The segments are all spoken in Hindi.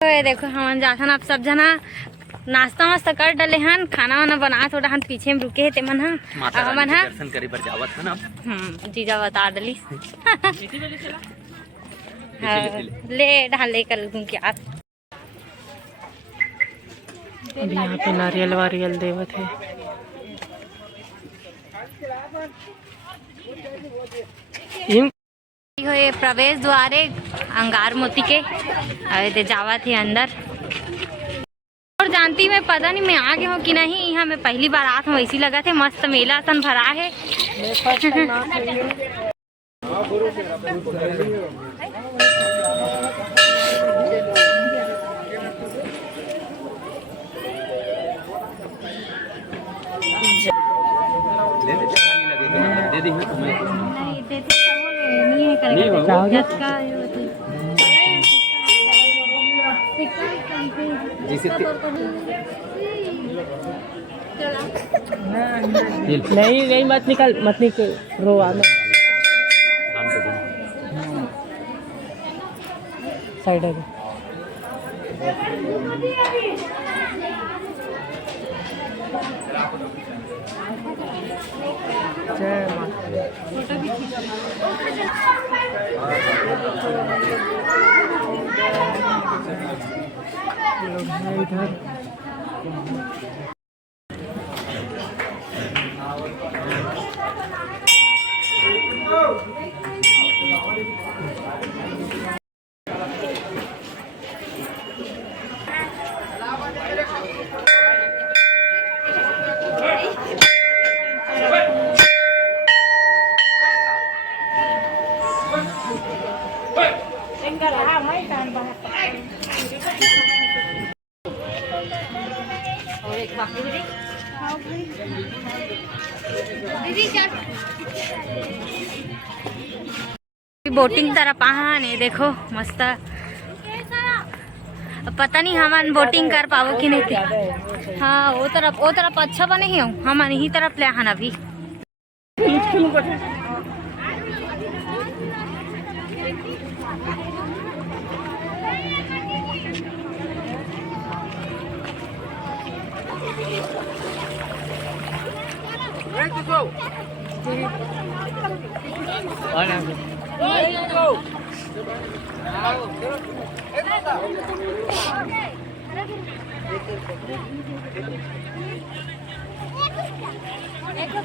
तो ये देखो हम जाथन आप सब जना नाश्ता वास्ता कर डले हन, खाना वाना बना थोड़ा हम पीछे में रुके ते मन हमन हा दर्शन करे बर जावत हन। जीजा बता डली ले ढाले कल घूम के आ। अभी यहाँ पे नारियल वारियल देवत है। ये प्रवेश द्वारे अंगार मोती के अरे जावा थे अंदर। और जानती मैं पता नहीं मैं आ गया हूँ कि नहीं, यहाँ मैं पहली बार आत हूँ, ऐसी लगा थे मस्त मेला सन भरा है। दे दी नहीं देते नहीं है करेगा नहीं नहीं मत निकल रो आना साइड है। जय माता इधर बोटिंग तरफ आहा ने देखो मस्त। पता नहीं हम बोटिंग कर पाओ कि नहीं थी। हाँ वो तरफ अच्छा बने ही हूँ, हम यही तरफ ले आना अभी।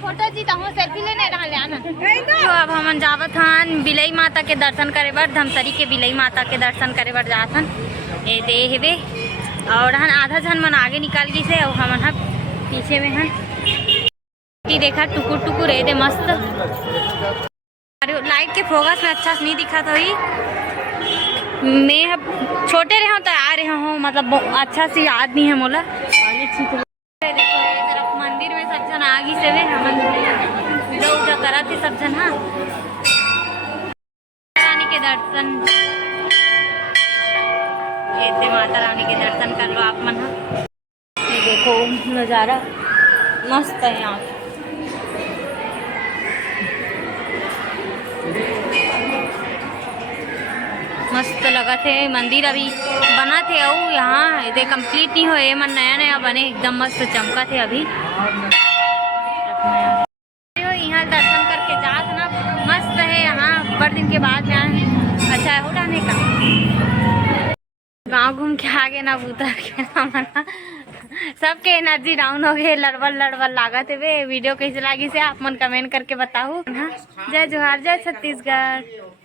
फोटो जीता हूँ, सेल्फी लेने आना। तो अब हम जावत हन बिलई माता के दर्शन करे बर, धमतरी के बिलई माता के दर्शन करे बर जात हन। ये देहबे और हन आधा झन मन आगे निकाल गई से और हमन पीछे में हन की देखा टुकुर टुकुर है दे मस्त। अरे लाइट के फोकस में अच्छा से नहीं दिखा तो ही मैं अब छोटे रहे तो आ रहे हूँ, मतलब अच्छा से याद नहीं है मोला। देखो ये तरफ मंदिर में सब जन आगी से वे हम पूजा करा थे सब जन। हाँ रानी के दर्शन, ये माता रानी के दर्शन कर लो आप मन। ये देखो नज़ारा मस्त है यहाँ। मस्त लगा थे मंदिर अभी बना थे और यहाँ ये कंप्लीट नहीं हो, ये मन नया नया बने एकदम मस्त चमका थे अभी। यहाँ दर्शन करके जात ना मस्त है, यहाँ बड़े दिन के बाद में आए। अच्छा है उठाने का गांव घूम के आगे ना उतर के सबके एनर्जी डाउन हो गए, लड़बड़ लागत है वे। वीडियो कैसे लगी से आप मन कमेंट करके बताओ। जय जोहार, जय छत्तीसगढ़।